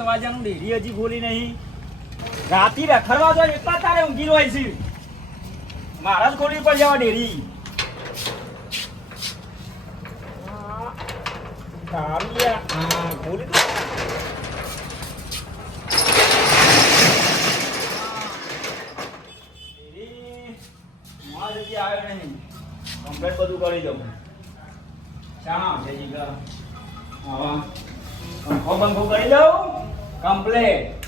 સાત વાગ્યાનું ડેરી હજી ખોલી નહીં. રાતી રખડવા જાય એટલા તારે ઊંઘી હોય છે. મારા જ ખોલી પર જવા ડેરી બધું કરી દઉં. શાણા છે જીગા? કરી દઉં? કમ્પ્લેટ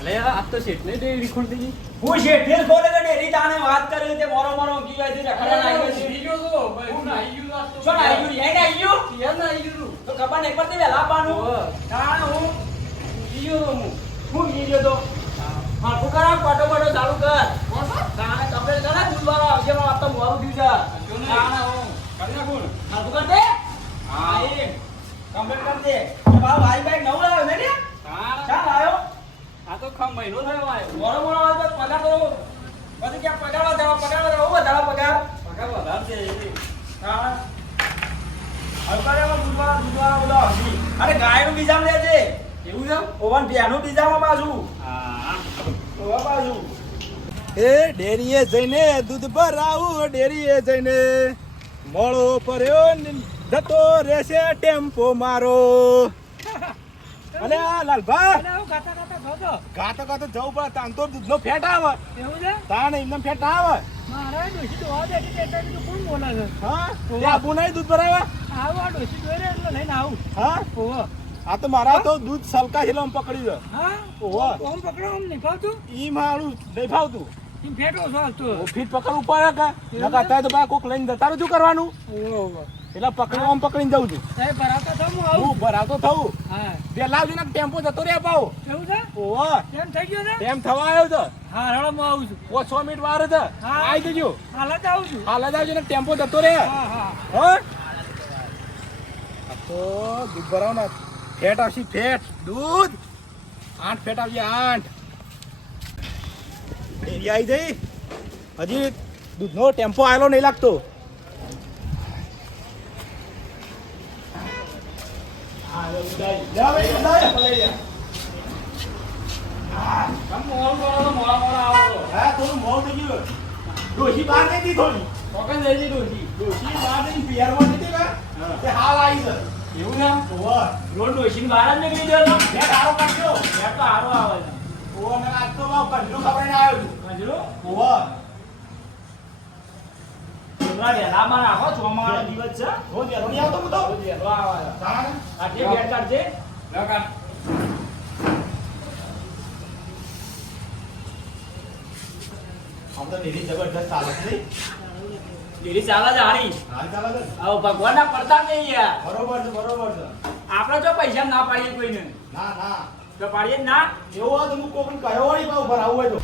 અલે આ તો શેઠને ડેરી ખોલ દીધી. હું શેઠી જ ખોલે કે ડેરી તાને વાત કરી તે મોરો મોરો કી ગઈ છે રખડા ના આવી છે. ગયો તો હું ના આવી ગયો તો શું આવી ગયો? એને આવી ગયું? યાર આવી ગયો તો ખબર નહીં તે વેલા પાનું. તાણ હું ગયો તો હું. હું ગયો તો? માથું કરા પાટો પાટો ચાલુ કર. તાણે કમ્પ્લેટ કરે દૂધવાળો આવશે મારો તો મોરું છે. તાણે હું. કરી નાખું હા કર દે હા કમ્પ્લેટ કર દે બાપ ભાઈ ભાઈ નવું લાવ્યો ને. ચાલ આવ્યો. આ તો ખમ મહિનો થયો આયો મોરો મોરો આવે તો પગાર તો પછી ક્યાં પગારવા દેવા પગારવા હું વધારા પગાર. પગાર વધારે છે એ. હા. અલ્પારેમાં દૂધવાળા દૂધવાળા બધા હસી અરે ગાયનું બીજામ લેજે એવું છે? ઓવન ભેનું બીજામાં પાછું. હા. ઓવા પાછું. એ ડેરીએ જઈને દૂધ ભરાવું ડેરીએ જઈને મોળો પર્યો ને જતો રહેશે ટેમ્પો મારો. અલે આ લાલભા. ગાતા ગાતા ખાતો ગાતો ગાતો જવું પડે તાન તો દૂધનો ફેટ આવે. એવું છે? તાન એમને ફેટ ના આવે. મારા ડોશી તો આવે એટલે બીજું કોણ બોલે છે? હા? તે આબુ નહીં દૂધ ભરાવા? આવું આ ડોશી દોરે એટલે લઈને આવું. હા? ઓહો આ તો મારા તો દૂધ સલકા હિલમ પકડી દે હા? ઓહો ઓમ પકડો ઓમ નહીં ફાવતું? ઈ મારું નહીં ફાવતું. ફેટો છો હાલતો. ફીટ પકડવું પડે કે? નકા તો બા કોક લઈને જતા શું કરવાનું? ઓહો એટલે પકડી આમ પકડીને જવું છું. સાહેબ થવું હું આવું ભરાતો થવું હા. જે લાવજો ને ટેમ્પો જતો રે પાવ એવું છે? ઓહો. કેમ થઈ ગયો છે? ટેમ થવા આવ્યો છે હા રડો હું આવું છું. ઓ છ મિનિટ વાર છે હા. આવી જજો. હાલ જ આવું છું. હાલ જ આવજો ને ટેમ્પો જતો રે હા હા. હો. તો દૂધ ભરાવ ને. ફેટ આવશે ફેટ. દૂધ. આઠ ફેટ આવશે આઠ. ડેરી આવી જઈ. હજી દૂધનો ટેમ્પો આવેલો નહીં લાગતો હા, લે, ઉડાઈ. લે, ભાઈ, ઉડાઈ. તમે મોડું કરો તો મોડા મોડા આવો હા, થોડું મોડું થઈ ગયું. ડોશી બહાર નહીં ડોશી હાલ આવી છે એવું ને ઓહો. રોડ ગયો તો હારો કાઢજો મેં તો હારો આવે છે તો મારો કંજરો ખવડાવીને આવ્યો છું. સમજ્યો ઓહો. થોડા વહેલામાં રાખો ચોમાવાનો દિવસ છે રોજ વહેલો નહીં આવતો હું તો. રોજ વહેલો આવે છે. તાણ. આ જે ભેટ કાઢજે લગા આમ તો ડેરી જબરદસ્ત ચાલે છે નહીં? ડેરી ચાલે છે હારી હાલ ચાલે છે? હવે ભગવાનના પડતા નહીં યાર બરોબર છે બરોબર છે આપણે જો પૈસા ના પાડીએ કોઈને ના ના તો પાડીએ ના એવો હોય તો હું કહ્યો વળી પાછું ભરાવું હોય તો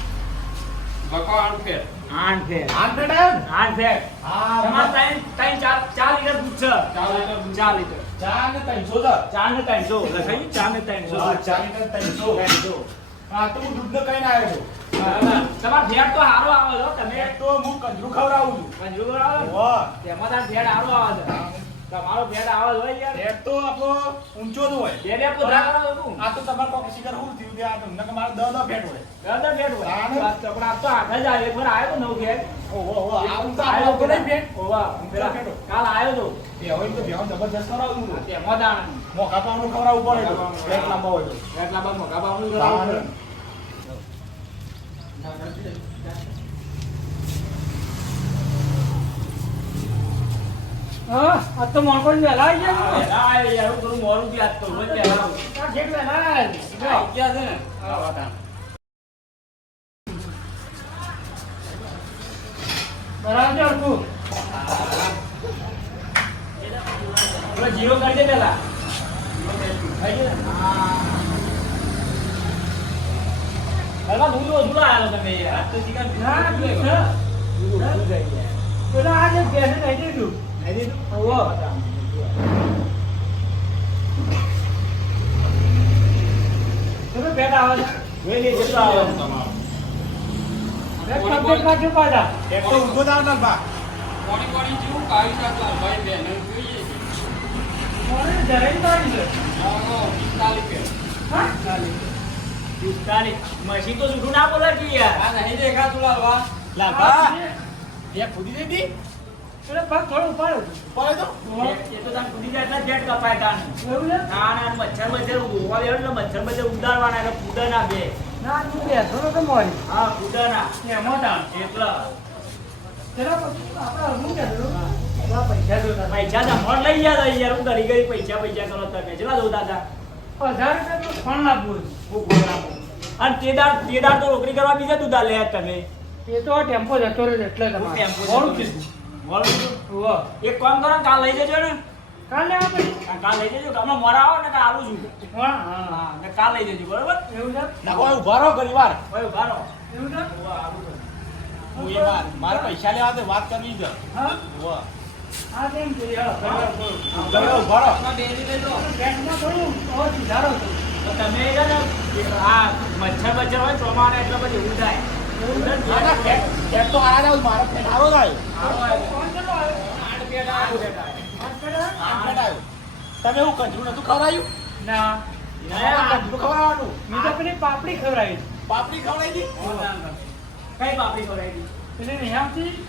ને? હા તમારે ત્રણ ત્રણ ચાર ચાર લીટર દૂધ છે. ચાર લીટર ચાર લીટર. ચાર ને ત્રણસો છે ચાર ને ત્રણસો. લખાયું? ચાર ને ત્રણસો. ચાર લીટર ત્રણસો. ત્રણસો. હા તો હું કઈ કહીને આવ્યો? છું બરાબર. તમારે ભેટ તો હારો આવે છે. તમે તો હું કંજરું ખવડાવું છું. કંજરું ખવડાવો ને? તેમાં તાર ભેટ હારો આવે છે. તમારો બેડ આવે હોય યાર. બેડ તો આપો ઊંચો જ હોય બેડ આપો આ તો તમારો કોક શિખર હું થયું કે આ તમને કે મારો દસ દસ ફેટ હોય. દાદા ભેટ હોય. આ તો પણ આ તો આગળ જ આવે પર આવ્યો નવ ભેટ ઓહો ઓહો આ હું તો આવ્યો તો નહીં બેડ ઓહો પેલા. કાલ આવ્યો તો. બે હોય તો બેહો જબરજસ્ત કરાવું છું તે મોદાણ મોકા પાવનું ખવડાવવું પડે તો. મોકા પાવનું ફેટ લાંબા હોય તો. ભેટ લાંબા મોટા બાપનું તાને. કરાવવું હા આ તો મોણકો વહેલા આવી ગયા યાર હું થોડું મોડું બી તો આવું. છેક વહેલા આવ્યા છે. આવી ગયા છે ને આવા તાણ. બરાબર. હવે જીરો કરજે પેલા થઈ ગયું ને? હા. દૂધ ઓછું લાવેલો તમે. આજ તો ચિકન ના, ગયા. પેલા આજે ભેંસે નહીં દીધું. નહીં દીધું? મશીન તો જુઠું ના બોલા કે યાર. લાલબા લાલવા. ખુદી દે દી એટલે પગ થોડો ઉપાડો પડે તો એ તો તાન કૂદી જાય એટલે જેટ કપાય તાન. એવું છે ના, ના, મચ્છર મચ્છર બેહો એટલે મચ્છર મચ્છર ઉડાડવાના એટલે કૂદે ના બે. ના તું બેઠો નતો મોરી હા, કૂદે ના. એમાં તાણ એટલે. ચલો આપણે હું કહેતું આ પૈસા પૈસા તો લઈ ગયા હતા યાર. હું ઘડી ઘડી પૈસા પૈસા કરો તમે. કેટલા જોતા હતા? હજાર રૂપિયા તો ફોન લાવવું હું ખોલ નાખું. અને તે રોકડી કરવા બીજા દૂધા લે તમે એ તો ટેમ્પો જતો રહ્યો એટલે ટેમ્પો જતો કીધું બોલો. એક કામ કરો ને, કાલ લઈ જજો ને. કાલ લેવા પછી? કાલ લઈ જજો. ગામમાં મોરા આવો ને કાલ આવું છું. હા હા. હા ને કાલ લઈ જજો બરોબર? એવું છે? ના કોઈ ઊભા રહો ઘણી વાર. કોઈ ઊભા રહો. એવું છે? હું એ વાર મારે પૈસા લેવા તો વાત કરવી છે. હા? વાહ આ કેમ છે? યાર ઊભા રહો બેંકમાં થોડું તો સુધારો થયો. તો તમે ને આ મચ્છર મચ્છર હોય ચોમાને એટલે પછી એવું થાય તો મારો આરો આવો આવે. આવ્યો? આવે. તમે હું કંજરું નતું ખવડાયું? ના. ના કંજરું ખવડાવવાનું. મેં તો પેલી પાપડી ખવડાવી પાપડી ખવડાવી કઈ પાપડી ખવડાવી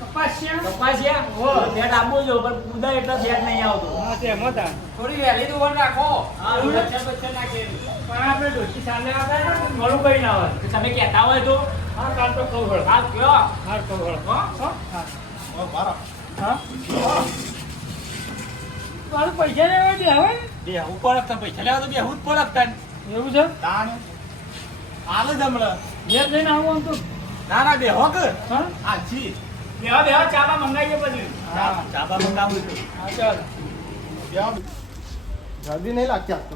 કપાસિયા. કપાસિયા? હો. પેટ આપવું જો પણ કુદાય એટલો પેટ નહીં આવતો. હા તે એમાં થોડી વહેલી તો વન રાખો. હા મચ્છર નાખે. પણ આપણે ડોશી સામે ને મોડું કઈ ના હોય તમે કહેતા હોય તો. હા કાલ તો કહું હળ હાલ કયો? હા કહું હળ હો? હો? હા. રહો હા? પૈસા લેવા દે હવે? બે ઉપર પૈસા લેવા તો બે હું જ એવું છે? તાણ. આલે જમણે ઘેર જઈને આવું તો. ના ના બે હોક હા? આ છી બેહો બેહો ચાબા મંગાવીએ પછી. હા. ચાબા મંગાવું છું. હા ચાલ. જલ્દી નહીં લાગતી આપતો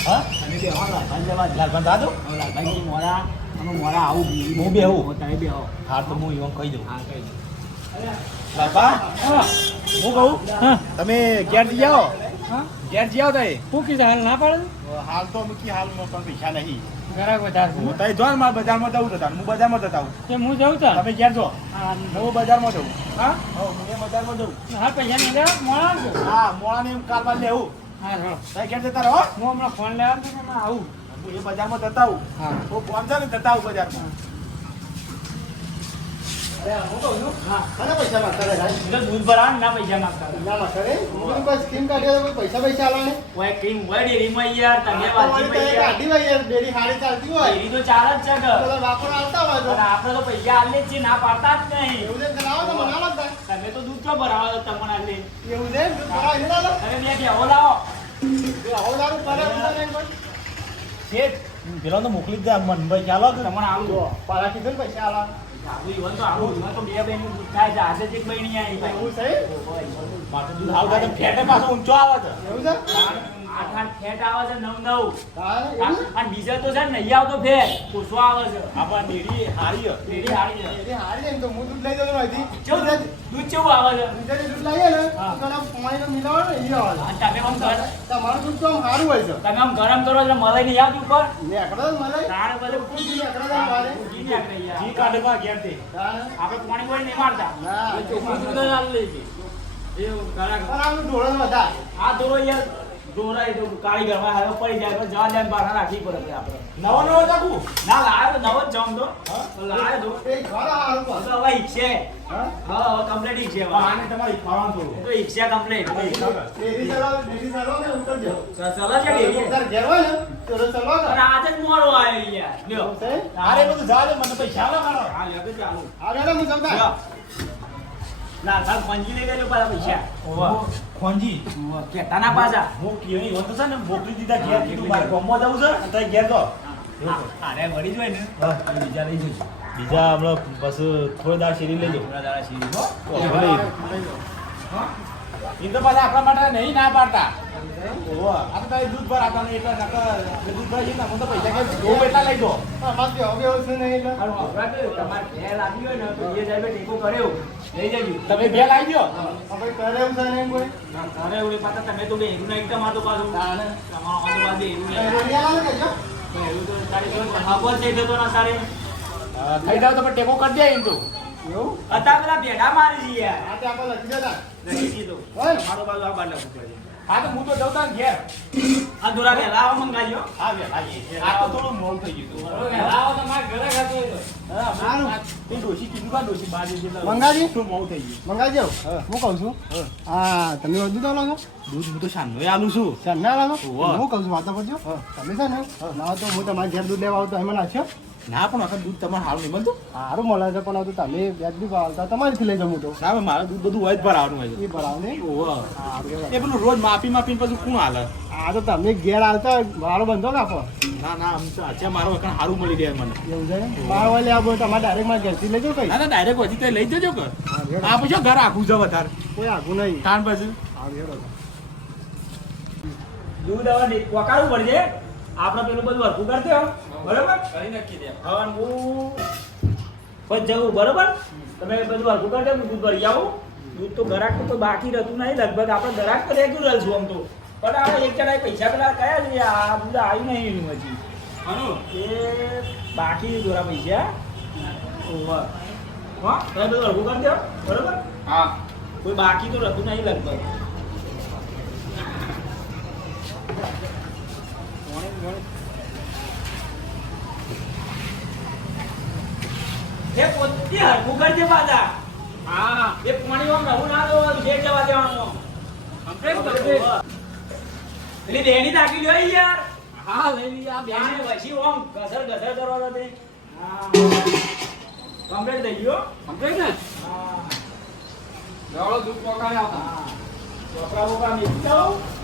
હા મોરા આવું હું બેહું. હું તમે બેહો હા તો હું ઈવન કહી દઉં હા કઈ દો. લાલબા હા હું કહું હા તમે ઘેર જઈ આવો હા ઘેર જઈ આવો શું કીધું હાલ ના પાડે હાલ તો મૂકી હાલ પૈસા નહીં ઘરાક વધારે હું તઈ જો ને મારે બજારમાં જવું હતા હું બજારમાં જતા આવું. તે હું જાઉં તા તમે ઘેર જો. હા બજારમાં જવું હા? હા બજારમાં જઉં. હા પૈસા નહીં લેવા મોડા હા મોળાને એમ કાલમાં લેવું હા હા તઈ ક્યાં જતા રહો. હું હમણાં ફોન લેવા આવું હું એ બજારમાં જતા આવું. હા. ફોન છે ને જતા આવું બજારમાં. પૈસા માંગતા રહ્યા એટલે દૂધ ભરાવા ને ના પૈસા માંગતા હતા. ના માંગતા રે હું કોઈ સ્કીમ કાઢી હોય તો કોઈ પૈસા પૈસા આલવા ઓય ડેરીમાં યાર તમે તો વાંચી એક કાઢી હોય યાર ડેરી હારી ચાલતી હોય. ડેરી તો ચાલે જ છે કે બધા વાપરો આવતા હોય તો. આપણે તો પૈસા આલે જ છે ના પાડતા જ નહીં. એવું છે કરાવો તો મને લાગતા. તમે તો દૂધ ચો ભરાવો તમારે તમને આલે એવું દૂધ ભરાવા ના તમે બે બેહો લાવો. બધા નહીં પણ શેઠ પેલો તો મોકલી જ દે મનભાઈ ચાલો તમને આવું પૈસા આલા એવું છે? તો ફેટે પાછો આઠ આઠ ફેટ આવે છે નવ નવ અને ડીઝલ તો છે ને નહીં આવતો ફેર. ઓછો આવે છે. આપણા ડેરી હારી છે. ડેરી હારી છે ડેરી હારી તો હું દૂધ લઈ જતો અહીંથી. કેવું દૂધ? કેવું આવે છે? દૂધ લાવીએ ને. તો પાણીનો મિલાવો એ આવે તમે આમ ગર- તમારું દૂધ તો આમ સારું હોય છે. તમે આમ ગરમ કરો એટલે મલાઈ નહીં આવતી ઉપર જ મળે. તાર બધે નેકળો જ મારે. જી કાઢવા ગયા. હા. આપણે પાણી કોઈ નહીં મારતા. ના. એ ચોખ્ખું દૂધ જ આલી દઈએ. એવું કરાક. આ દોરો યાર દોરાય તો કારીગરમાં હારો પડી જાય તો જવા જાય બહાર રાખવી પડે છે આપણે. નવો નવો ચાકુ ના લાવે નવો જ જાઉં તો. હા? તો એ ઘર હારું તો હવે ઈચ્છે. હા? હા કમ્પ્લીટ ઈચ્છે આને તમારે ખાવાનું થોડું. તો ઈચ્છા કમ્પ્લીટ ડેરી ચલાવો, ડેરી ચલાવો ને ઉતરજો. ચલો છે ડેરી તાર ઘેર ને, તો તો. અને આજે જ મોડો આવ્યો યાર. લ્યો? અરે બધું જવા મને પૈસા મારો. હા લ્યો તો ચાલુ. હું સમજાય. સાહેબ પંજી લઈ ગયો પાછા પૈસા. ઓવા ખોંજી. કેતા ના પાછા. હું કિયોની હોત છે ને મોકલી દીધા ઘેર કીધું મારે ગામમાં જવું છે ને ઘેર જો અરે વળી ને. બીજા લઈ જઈશ બીજા હમણાં બસ થોડા દાળ શેરી લેજો થોડા દાડા શેરી હો? તો પાછા આપણા માટે નહીં ના પાડતા ઓહો આ તો તારે દૂધ ભર આપવાનું એટલે નકર દૂધ ભરાઈ તો પૈસા કઈ જોવું એટલા લઈ દો અમારે કે હવે એવું છે નહીં એટલે. તમારે ઘેર લાગી હોય ને તો એ સાહેબે ટેકો કર્યો લઈ જજો તમે બે લાવી દો હવે કરે એવું છે નહીં કોઈ. ઘરે એવું પાછા તમે તો બે હેરું નાખી તમારું પાછું તમારો પાછું પાછું હેરું એ નાખી. રોડિયા લાવે કે જો? હેરું તો તારે જો ના સારી થઈ જાવ તો ટેકો કરી દે એમ તો એવું? અત્યારે પેલા ભેડા મારી આ તે આપણે લખી દેતા. મારો બાજુ આ લખવું પડે. હા તો હું તો જઉં તાન ઘેર. આ દોરા વહેલા આવો મંગાજો હા. બે આ તો થોડું મોડું થઈ ગયું આવો ઘરે ખાતો હા, સારું. એ ડોશી કીધું કા ડોશી બાર મંગાજી? થોડું મોડું થઈ ગયું. મંગાવજો. હું. કહું છું? હા. તમે દૂધ તો લાગો દૂધ હું તો સાંજે આલું છું. લાગો હોવે. હું કહું છું વાતો પડજો તમે છે ને ના તો હું તમારા ઘેર દૂધ લેવા આવતો એમાં નાખ્યો. ના પણ આખા દૂધ તમારે સારું નહીં મળતું. સારું મળે છે પણ હવે તમે વ્યાજ બી ભાવતા તમારીથી લઈ જમું તો. ના પણ મારે દૂધ બધું હોય જ ભરાવાનું હોય છે. એ ભરાવ ને ઓહો. એ પેલું રોજ માપી માપીને પછી કોણ હાલે? આ તો તમે ઘેર આવતા મારો બંધો કાપો ના ના આમ તો મારો વખત સારું મળી રહે મને. એવું છે? મારો વાગે લેવા તમારે ડાયરેક્ટ મારા ઘેરથી લેજો કઈ? ના ના ડાયરેક્ટ હજી તો લઈ જજો કે. આ પછી ઘર આખું છે વધારે. કોઈ આખું નહીં. કારણ પછી. દૂધ હવે વકારવું પડશે? આપણે પેલું બધું હરખું કરતે હો. બરોબર? કરી નાખી દે. હવે હું પછી જવું બરોબર? તમે બધું હરખું કરજો હું દૂધ ભરી આવું. દૂધ તો ગરાક તો બાકી રહેતું નહીં. લગભગ આપણે ગરાક તો રેગ્યુલર છું આમ તો. પણ આપણે એક જણાએ પૈસા પેલા કયા છે આ દૂધ આવ્યું નહીં એનું હજી. આનું એ બાકી દોરા પૈસા. ઓવર હા? તમે બધું હરખું કરી દો બરોબર? હા. કોઈ બાકી તો રહેતું નહીં લગભગ. એ પોતે હરખું કરજે પાછા. હા. એ પાણી આમ રહું ના દો જે જવા દેવાનું. Complete કરજે. પેલી દેણી નાખી લ્યો યાર. હા લઈ લઈએ આ બેને. પછી આમ ઘસર ઘસર કરવા દે હા. કમ્પ્લીટ થઈ ગયો કમ્પ્લીટ ને? હા. દોડો પકાડે આવતા હા. ચોપડા બોપડા